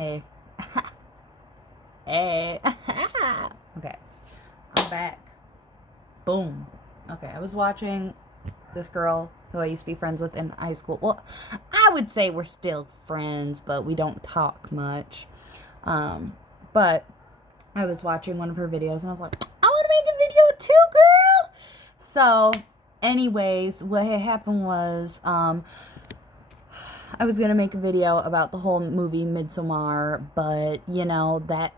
Hey. Hey. Okay. I'm back. Boom. Okay, I was watching this girl who I used to be friends with in high school. Well, I would say we're still friends, but we don't talk much. But I was watching one of her videos and I was like, I want to make a video too, girl. So, anyways, what had happened was, I was gonna make a video about the whole movie Midsommar, but you know that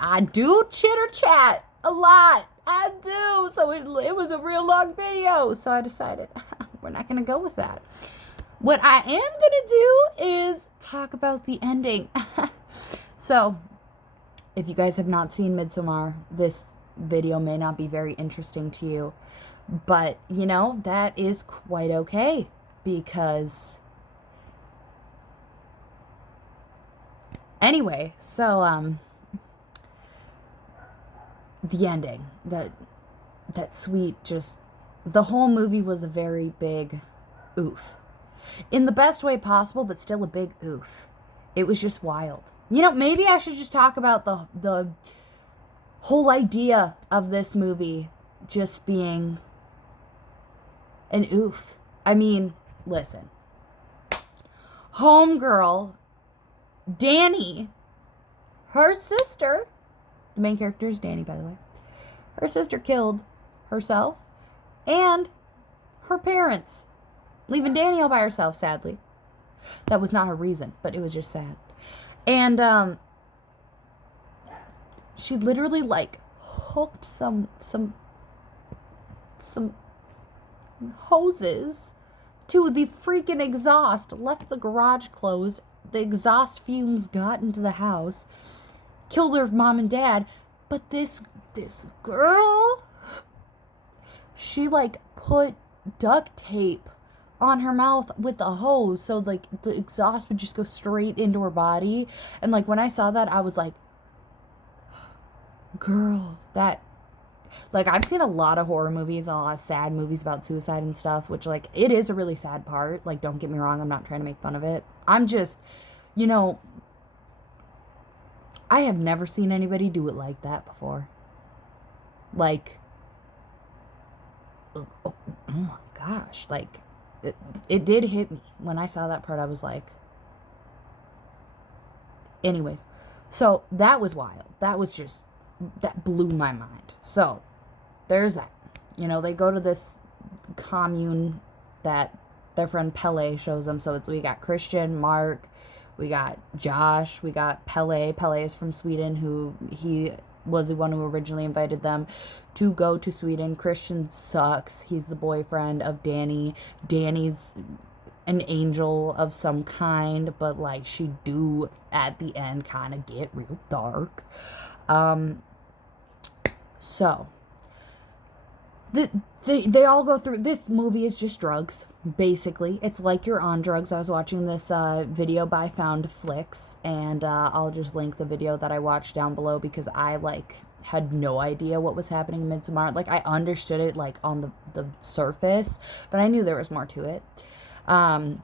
I do chitter chat a lot. I do, so it was a real long video. So I decided we're not gonna go with that. What I am gonna do is talk about the ending. So, if you guys have not seen Midsommar, this video may not be very interesting to you, but you know that is quite okay because. Anyway, so the ending, that sweet, just the whole movie was a very big oof. In the best way possible, but still a big oof. It was just wild. You know, maybe I should just talk about the whole idea of this movie just being an oof. I mean, listen. Homegirl Danny, her sister, the main character is Danny, by the way. Her sister killed herself and her parents, leaving Danny all by herself, sadly. That was not her reason, but it was just sad. And she literally like hooked some hoses to the freaking exhaust, left the garage closed. The exhaust fumes got into the house, killed her mom and dad, but this girl, she like put duct tape on her mouth with the hose so like the exhaust would just go straight into her body. And like when I saw that, I was like, girl, that, like, I've seen a lot of horror movies and a lot of sad movies about suicide and stuff, which, like, it is a really sad part. Like, don't get me wrong, I'm not trying to make fun of it. I'm just, you know, I have never seen anybody do it like that before. Like, oh my gosh, like, it did hit me. When I saw that part, I was like, anyways, so that was wild. That was just, that blew my mind. So, there's that. You know, they go to this commune that their friend Pele shows them. So we got Christian, Mark, we got Josh, we got Pele. Pele is from Sweden, he was the one who originally invited them to go to Sweden. Christian sucks. He's the boyfriend of Danny. Danny's an angel of some kind, but like she do at the end kind of get real dark. So, they all go through, this movie is just drugs, basically. It's like you're on drugs. I was watching this video by Foundflix, and I'll just link the video that I watched down below because I, like, had no idea what was happening in Midsommar. Like, I understood it, like, on the surface, but I knew there was more to it. And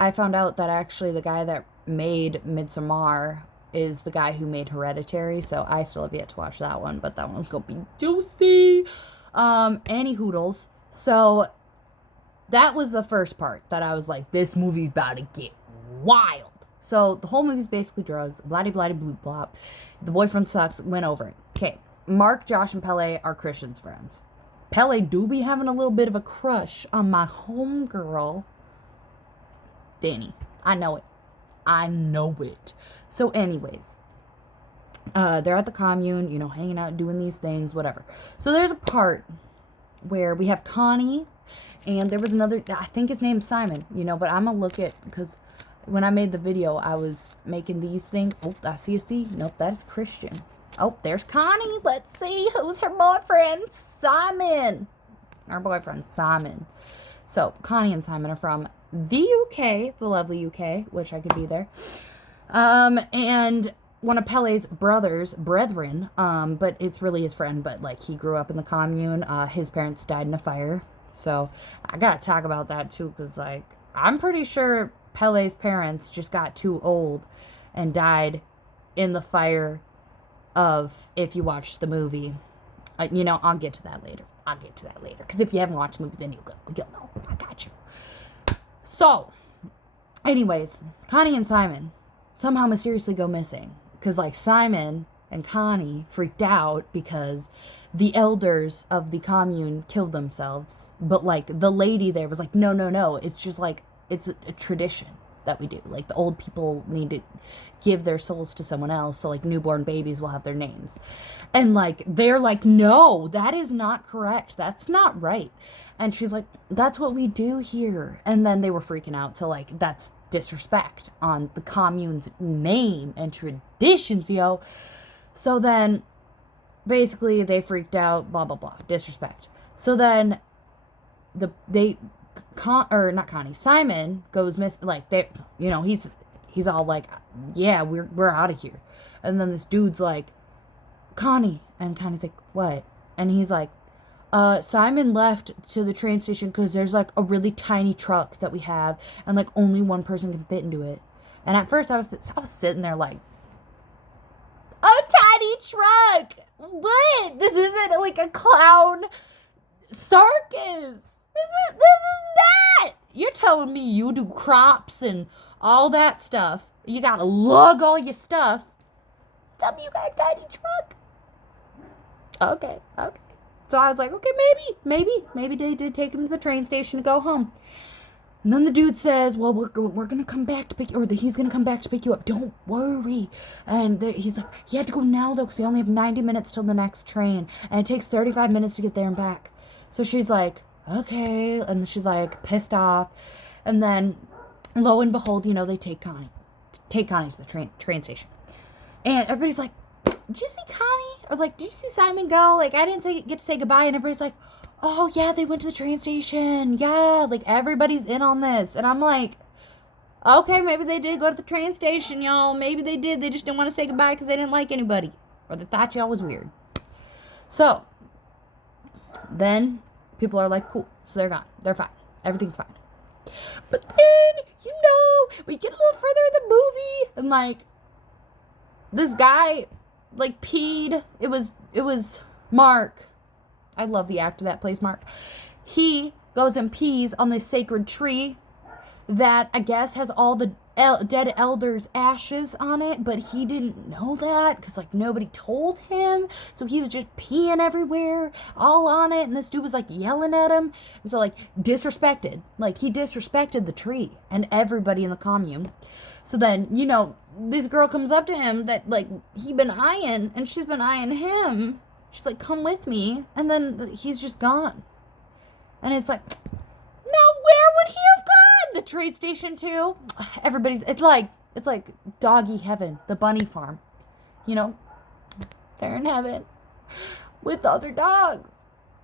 I found out that actually the guy that made Midsommar is the guy who made Hereditary, so I still have yet to watch that one, but that one's gonna be juicy. Any hoodles. So that was the first part that I was like, this movie's about to get wild. So the whole movie's basically drugs, bloody bloop blop. The boyfriend sucks, went over it. Okay, Mark, Josh, and Pele are Christian's friends. Pele do be having a little bit of a crush on my homegirl, Danny. I know it. So anyways, they're at the commune, you know, hanging out, doing these things, whatever. So there's a part where we have Connie, and there was another, I think his name's Simon, you know, but I'm gonna look at, because when I made the video, I was making these things. Oh, I see a C. Nope, that's Christian. Oh, there's Connie. Let's see who's her boyfriend. Simon. Our boyfriend, Simon. So, Connie and Simon are from the UK, the lovely UK, which I could be there. And one of Pele's brethren, but it's really his friend, but like he grew up in the commune. His parents died in a fire. So I gotta talk about that too, because like I'm pretty sure Pele's parents just got too old and died in the fire of, if you watch the movie, I'll get to that later. Because if you haven't watched the movie, then you'll know. I got you. So, anyways, Connie and Simon somehow mysteriously go missing. Because, like, Simon and Connie freaked out because the elders of the commune killed themselves. But, like, the lady there was like, no. It's just, like, it's a tradition that we do. Like, the old people need to give their souls to someone else, so, like, newborn babies will have their names. And, like, they're like, no, that is not correct. That's not right. And she's like, that's what we do here. And then they were freaking out. So, like, that's disrespect on the commune's name and traditions, yo. So then, basically, they freaked out, blah, blah, blah. Disrespect. So then, Simon goes missing. Like, he's all like, yeah, we're out of here. And then this dude's like, Connie. And Connie's like, what? And he's like, Simon left to the train station because there's, like, a really tiny truck that we have, and, like, only one person can fit into it. And at first I was sitting there like, a tiny truck? What? This isn't, like, a clown circus. This is not. You're telling me you do crops and all that stuff. You gotta lug all your stuff. Tell me you got a tiny truck. Okay. So I was like, okay, maybe they did take him to the train station to go home. And then the dude says, well, we're gonna come back to pick you, or he's gonna come back to pick you up. Don't worry. And he's like, you have to go now though, because you only have 90 minutes till the next train, and it takes 35 minutes to get there and back. So she's like, okay, and she's like pissed off. And then lo and behold, they take Connie to the train station. And everybody's like, did you see Connie? Or like, did you see Simon go? Like, I didn't get to say goodbye. And everybody's like, oh yeah, they went to the train station. Yeah, like everybody's in on this. And I'm like, okay, maybe they did go to the train station, y'all. Maybe they did. They just didn't want to say goodbye because they didn't like anybody. Or they thought y'all was weird. So, then people are like, cool. So they're gone. They're fine. Everything's fine. But then, we get a little further in the movie, and like, this guy, like, peed. It was Mark. I love the actor that plays Mark. He goes and pees on this sacred tree that I guess has all the dead elders' ashes on it, but he didn't know that because, like, nobody told him. So he was just peeing everywhere, all on it, and this dude was, like, yelling at him. And so, like, disrespected. Like, he disrespected the tree and everybody in the commune. So then, this girl comes up to him that, like, he been eyeing, and she's been eyeing him. She's like, come with me. And then he's just gone. And it's like, now where would he have gone? The train station too. Everybody's, it's like doggy heaven, the bunny farm. They're in heaven with other dogs.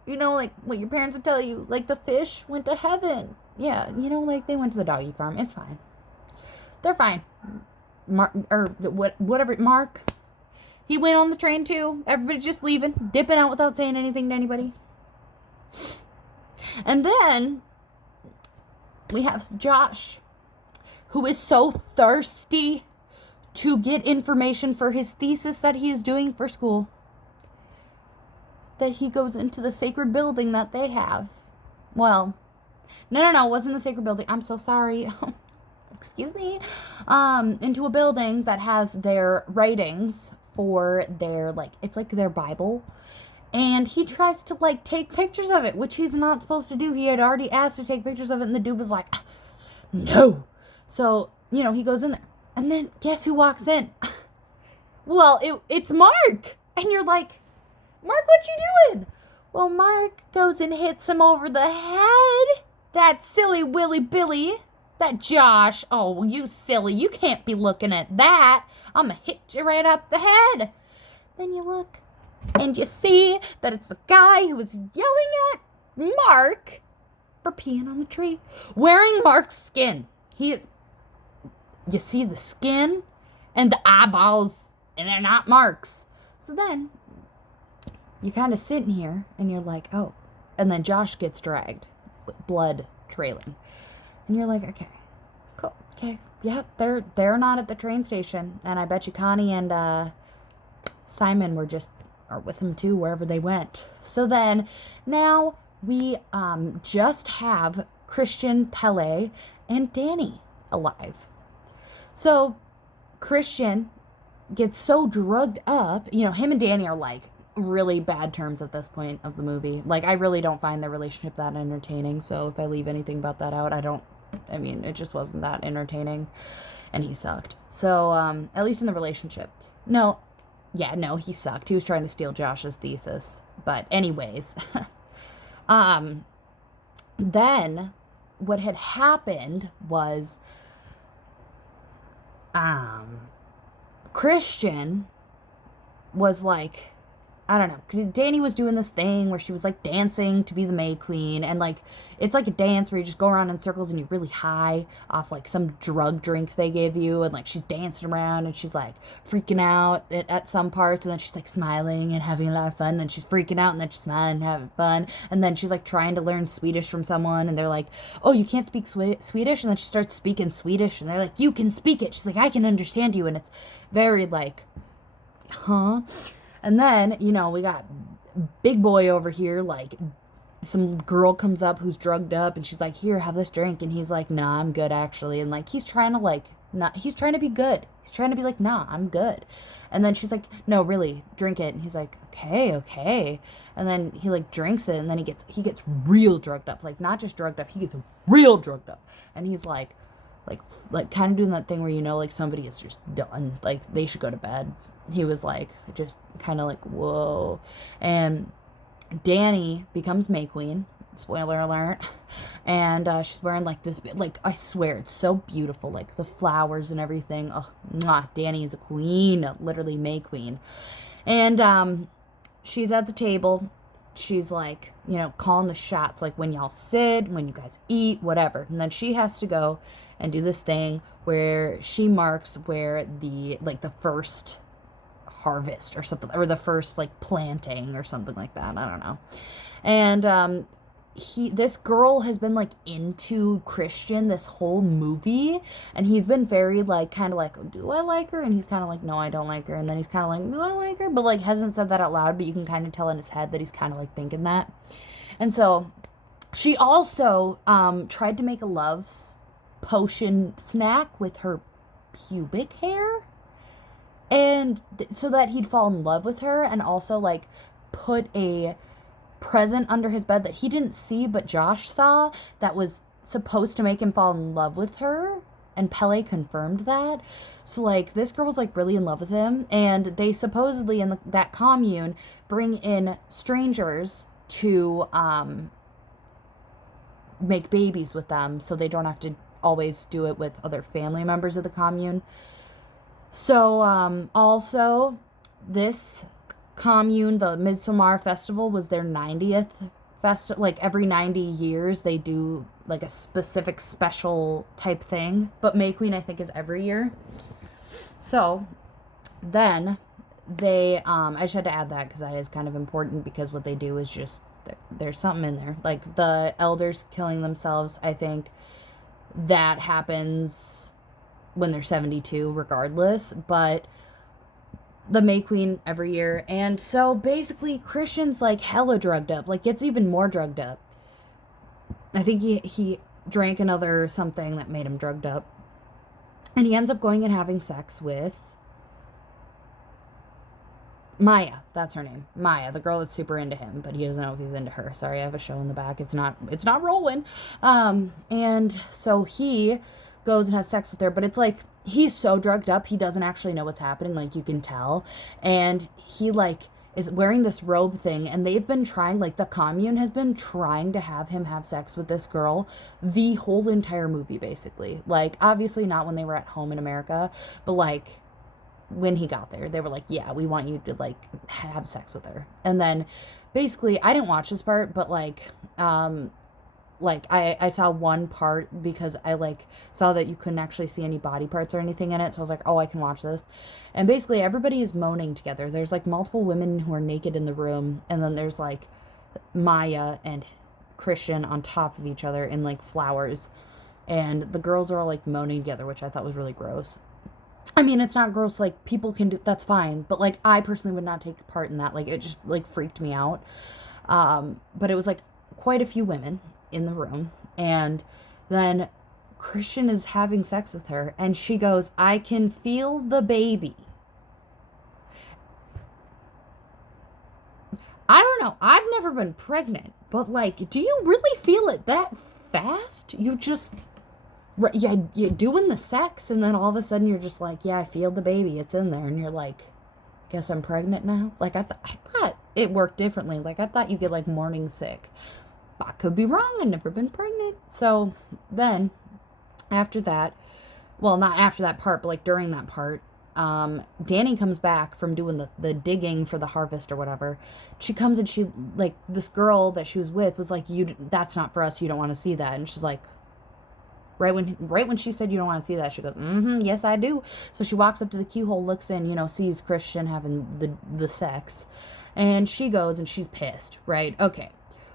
Like what your parents would tell you, like the fish went to heaven. Yeah, like they went to the doggy farm. It's fine. They're fine. Mark, he went on the train too. Everybody's just leaving, dipping out without saying anything to anybody. And then we have Josh, who is so thirsty to get information for his thesis that he is doing for school, that he goes into the sacred building that they have. Well, no, it wasn't the sacred building. I'm so sorry. Excuse me. Into a building that has their writings for their, like, it's like their Bible. And he tries to, like, take pictures of it, which he's not supposed to do. He had already asked to take pictures of it, and the dude was like, no. So, he goes in there. And then, guess who walks in? Well, it's Mark. And you're like, Mark, what you doing? Well, Mark goes and hits him over the head. That silly Willy Billy. That Josh. Oh, well, you silly. You can't be looking at that. I'm going to hit you right up the head. Then you look. And you see that it's the guy who was yelling at Mark for peeing on the tree. Wearing Mark's skin. You see the skin and the eyeballs, and they're not Mark's. So then, you're kind of sitting here, and you're like, oh. And then Josh gets dragged with blood trailing. And you're like, okay, cool. Okay, Yep, they're not at the train station, and I bet you Connie and Simon are with him too, wherever they went. So then, now we just have Christian, Pele, and Danny alive. So Christian gets so drugged up. Him and Danny are like really bad terms at this point of the movie. Like, I really don't find their relationship that entertaining. So if I leave anything about that out, it just wasn't that entertaining. And he sucked. So, at least in the relationship. No, he sucked. He was trying to steal Josh's thesis. But anyways, then what had happened was, Christian was like, I don't know, Danny was doing this thing where she was like dancing to be the May Queen, and like it's like a dance where you just go around in circles and you're really high off like some drug drink they gave you, and like she's dancing around and she's like freaking out at some parts, and then she's like smiling and having a lot of fun, and then she's freaking out and then she's smiling and having fun, and then she's like trying to learn Swedish from someone, and they're like, oh, you can't speak Swedish, and then she starts speaking Swedish, and they're like, you can speak it. She's like, I can understand you, and it's very like, huh? And then, we got big boy over here, like, some girl comes up who's drugged up, and she's like, here, have this drink, and he's like, nah, I'm good, actually, and, like, he's trying to be good, he's trying to be like, nah, I'm good, and then she's like, no, really, drink it, and he's like, okay, and then he, like, drinks it, and then he gets real drugged up, like, not just drugged up, he gets real drugged up, and he's like, kind of doing that thing where, like, somebody is just done, like, they should go to bed. He was like, just kind of like, whoa. And Danny becomes May Queen. Spoiler alert. And she's wearing like this, like, I swear, it's so beautiful. Like the flowers and everything. Oh, mwah, Danny is a queen. Literally May Queen. And she's at the table. She's like, calling the shots. Like when y'all sit, when you guys eat, whatever. And then she has to go and do this thing where she marks where the first harvest or something, or the first like planting or something like that, I don't know. And this girl has been like into Christian this whole movie, and he's been very like kind of like, do I like her? And he's kind of like, no, I don't like her. And then he's kind of like, no, I like her, but like hasn't said that out loud, but you can kind of tell in his head that he's kind of like thinking that. And so she also tried to make a love potion snack with her pubic hair, and so that he'd fall in love with her, and also like put a present under his bed that he didn't see but Josh saw, that was supposed to make him fall in love with her, and Pele confirmed that. So like this girl was like really in love with him, and they supposedly in that commune bring in strangers to make babies with them, so they don't have to always do it with other family members of the commune. So, also, this commune, the Midsommar festival, was their 90th festival. Like, every 90 years, they do, like, a specific special type thing. But May Queen, I think, is every year. So, then, they, I just had to add that because that is kind of important, because what they do is just, there's something in there. Like, the elders killing themselves, I think that happens when they're 72 regardless, but the May Queen every year. And so basically Christian's like hella drugged up, like gets even more drugged up. I think he drank another something that made him drugged up, and he ends up going and having sex with Maya. That's her name, Maya, the girl that's super into him, but he doesn't know if he's into her. Sorry, I have a show in the back, it's not rolling. And so he goes and has sex with her, but it's like he's so drugged up he doesn't actually know what's happening, like you can tell. And he like is wearing this robe thing, and they've been trying, like the commune has been trying to have him have sex with this girl the whole entire movie, basically. Like obviously not when they were at home in America, but like when he got there, they were like, yeah, we want you to like have sex with her. And then basically, I didn't watch this part, but like I saw one part because I like saw that you couldn't actually see any body parts or anything in it. So I was like, oh, I can watch this. And basically everybody is moaning together. There's like multiple women who are naked in the room. And then there's like Maya and Christian on top of each other in like flowers. And the girls are all like moaning together, which I thought was really gross. I mean, it's not gross, like, people can do, that's fine, but, like, I personally would not take part in that, like, it just, like, freaked me out. But it was, like, quite a few women in the room, and then Christian is having sex with her, and she goes, "I can feel the baby." I don't know, I've never been pregnant, but, like, do you really feel it that fast? You just... Yeah, you're doing the sex, and then all of a sudden you're just like, yeah, I feel the baby. It's in there. And you're like, guess I'm pregnant now? Like, I thought it worked differently. Like, I thought you get, like, morning sick. I could be wrong. I've never been pregnant. So then, after that, well, not after that part, but, like, during that part, Danny comes back from doing the digging for the harvest or whatever. She comes and she, like, this girl that she was with was like, that's not for us. You don't want to see that. And she's like... Right when she said you don't want to see that, she goes, yes, I do. So she walks up to the keyhole, looks in, sees Christian having the sex. And she goes and she's pissed, right? Okay.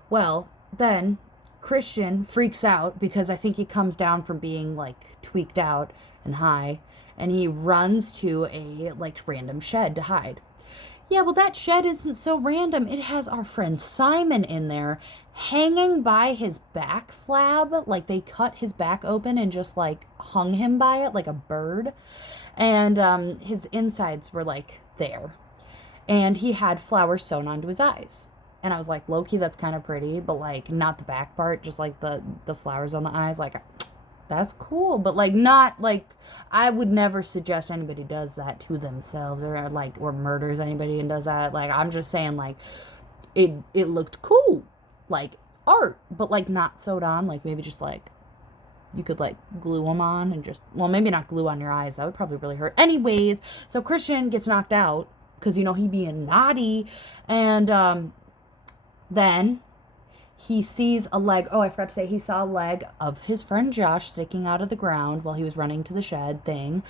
Well, then Christian freaks out because I think he comes down from being, like, tweaked out and high. And he runs to a, like, random shed to hide. Yeah, well, that shed isn't so random. It has our friend Simon in there hanging by his back flab. Like, they cut his back open and just, like, hung him by it like a bird. And his insides were, like, there. And he had flowers sewn onto his eyes. And I was like, low-key, that's kind of pretty. But, like, not the back part, just, like, the flowers on the eyes. Like, that's cool, but, like, not, like, I would never suggest anybody does that to themselves or, like, or murders anybody and does that. Like, I'm just saying, like, it looked cool, like, art, but, like, not sewed on. Like, maybe just, like, you could, like, glue them on and just, well, maybe not glue on your eyes. That would probably really hurt. Anyways, so Christian gets knocked out because, he being naughty, and then... he sees a leg. Oh, I forgot to say, he saw a leg of his friend Josh sticking out of the ground while he was running to the shed thing.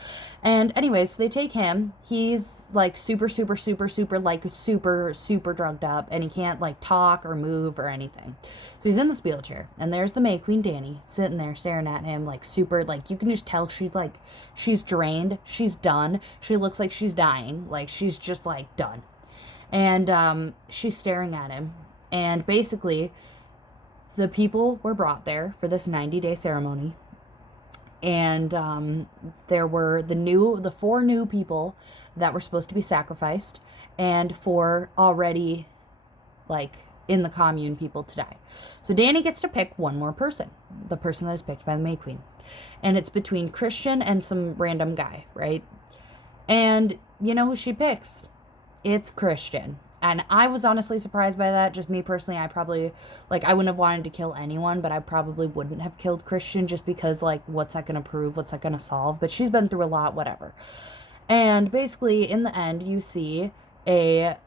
And anyways, so they take him. He's, like, super, super, super, super, like, super, super drugged up. And he can't, like, talk or move or anything. So he's in this wheelchair. And there's the May Queen, Danny, sitting there staring at him, like, super, like, you can just tell she's, like, she's drained. She's done. She looks like she's dying. Like, she's just, like, done. And she's staring at him. And basically... the people were brought there for this 90-day ceremony, and there were the 4 new people that were supposed to be sacrificed, and 4 already, like, in the commune people to die. So Danny gets to pick one more person, the person that is picked by the May Queen, and it's between Christian and some random guy, right? And you know who she picks? It's Christian. And I was honestly surprised by that. Just me personally, I probably, like, I wouldn't have wanted to kill anyone, but I probably wouldn't have killed Christian just because, like, what's that going to prove? What's that going to solve? But she's been through a lot, whatever. And basically, in the end, you see a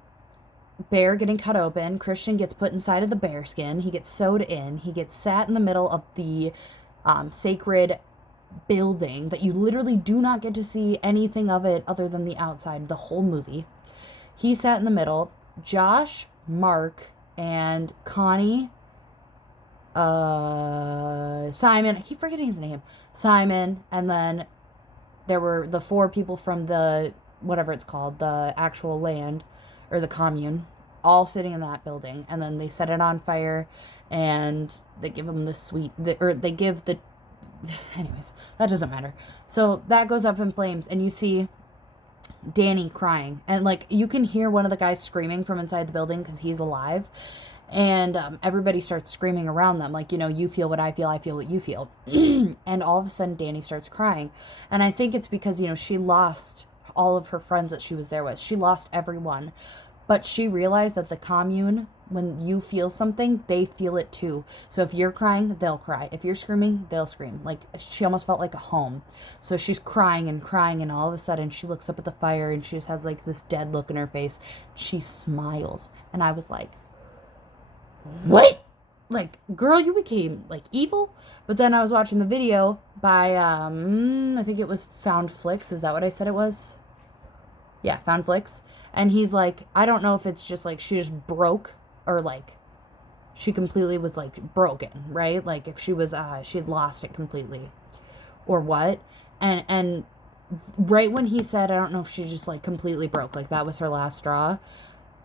bear getting cut open. Christian gets put inside of the bear skin. He gets sewed in. He gets sat in the middle of the sacred building that you literally do not get to see anything of it other than the outside, the whole movie. He sat in the middle. Josh, Mark, and Connie, Simon, I keep forgetting his name, Simon, and then there were the 4 people from the, whatever it's called, the actual land, or the commune, all sitting in that building, and then they set it on fire, and they give them anyways, that doesn't matter. So that goes up in flames, and you see Danny crying, and, like, you can hear one of the guys screaming from inside the building because he's alive, and everybody starts screaming around them, like, you feel what I feel what you feel. And all of a sudden Danny starts crying, and I think it's because, she lost all of her friends that she was there with. She lost everyone, but she realized that the commune, when you feel something, they feel it too. So if you're crying, they'll cry. If you're screaming, they'll scream. Like, she almost felt like a home. So she's crying, and all of a sudden she looks up at the fire, and she just has, like, this dead look in her face. She smiles. And I was like, what? Like, girl, you became, like, evil? But then I was watching the video by, I think it was Foundflix. Is that what I said it was? Yeah, Foundflix. And he's like, I don't know if it's just, like, she just broke, or, like, she completely was like broken, right? Like if she was she'd lost it completely or what. And right when he said, I don't know if she just like completely broke, like that was her last straw.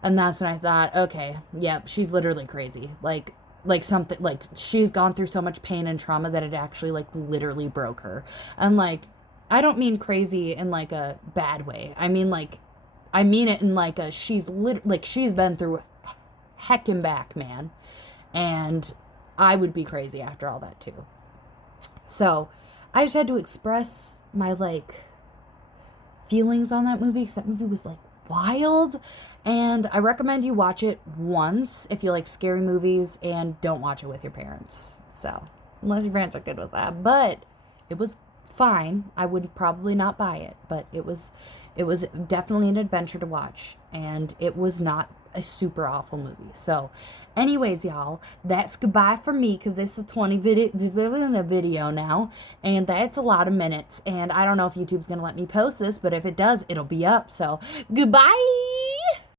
And that's when I thought, okay, yep, she's literally crazy. Like something, like she's gone through so much pain and trauma that it actually like literally broke her. And like, I don't mean crazy in like a bad way. I mean like, I mean it in like a, like she's been through heck and back, man. And I would be crazy after all that too. So I just had to express my like feelings on that movie because that movie was like wild. And I recommend you watch it once if you like scary movies, and don't watch it with your parents. So unless your parents are good with that. But it was fine. I would probably not buy it, but it was definitely an adventure to watch, and it was not a super awful movie. So anyways, y'all, that's goodbye for me because this is 20 video now, and that's a lot of minutes, and I don't know if YouTube's gonna let me post this, but if it does, it'll be up. So goodbye.